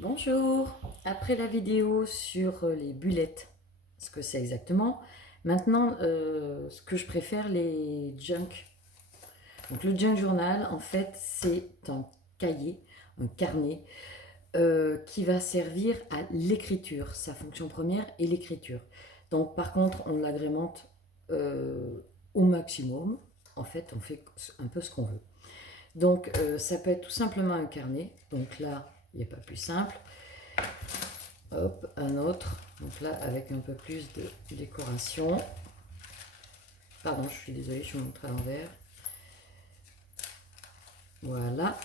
Bonjour, après la vidéo sur les bullettes, ce que c'est exactement, maintenant ce que je préfère, les junk. Donc le junk journal, en fait, c'est un cahier, un carnet qui va servir à l'écriture. Sa fonction première est l'écriture. Donc par contre, on l'agrémente au maximum. En fait, on fait un peu ce qu'on veut. Donc ça peut être tout simplement un carnet. Donc là, il n'y a pas plus simple. Hop, un autre. Donc là, avec un peu plus de décoration. Pardon, je suis désolée, je vous montre à l'envers. Voilà.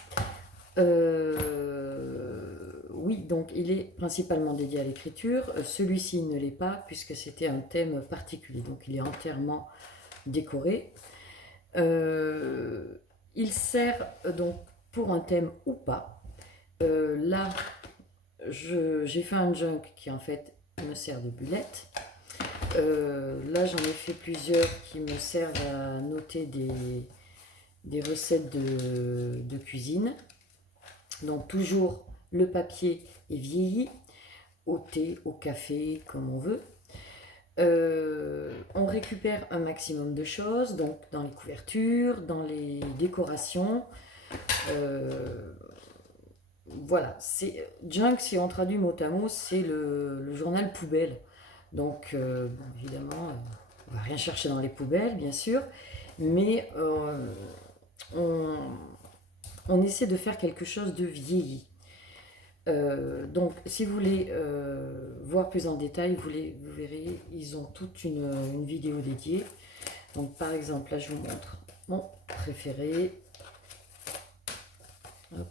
Oui, donc il est principalement dédié à l'écriture. Celui-ci ne l'est pas puisque c'était un thème particulier. Donc il est entièrement décoré. Il sert donc pour un thème ou pas. Là, j'ai fait un junk qui en fait me sert de bullette. Là, j'en ai fait plusieurs qui me servent à noter des recettes de cuisine. Donc, toujours le papier est vieilli, au thé, au café, comme on veut. On récupère un maximum de choses, donc dans les couvertures, dans les décorations. Euh, voilà, c'est junk, si on traduit mot à mot, c'est le journal poubelle. Donc, bon, évidemment, on va rien chercher dans les poubelles, bien sûr, mais on, on essaie de faire quelque chose de vieilli. Donc, si vous voulez voir plus en détail, vous verrez, ils ont toute une vidéo dédiée. Donc, par exemple, là, je vous montre mon préféré. Hop.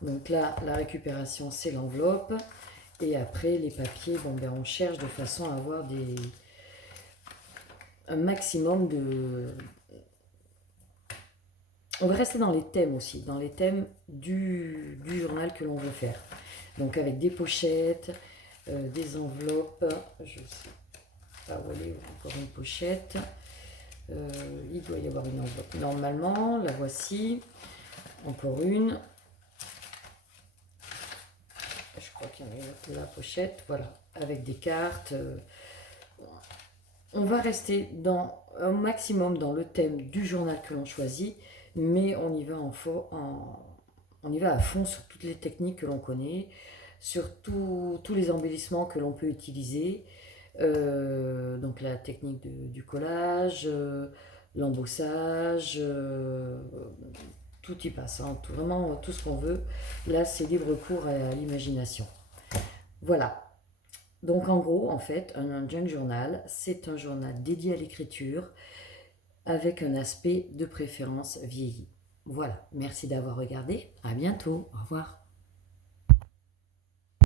Donc là, la récupération, c'est l'enveloppe. Et après, les papiers, bon, ben, on cherche de façon à avoir un maximum de... On va rester dans les thèmes aussi, dans les thèmes du journal que l'on veut faire. Donc avec des pochettes, des enveloppes, je ne sais pas où elle est, encore une pochette. Il doit y avoir une enveloppe normalement, la voici. Encore une. Je crois qu'il y en a une autre, la pochette, voilà, avec des cartes. On va rester dans un maximum dans le thème du journal que l'on choisit, mais on y va on y va à fond sur toutes les techniques que l'on connaît, sur tous les embellissements que l'on peut utiliser. Donc la technique du collage, l'embossage, tout y passe, hein, vraiment tout ce qu'on veut. Là, c'est libre cours à l'imagination. Voilà. Donc en gros, en fait, un junk journal, c'est un journal dédié à l'écriture avec un aspect de préférence vieilli. Voilà, merci d'avoir regardé, à bientôt, au revoir.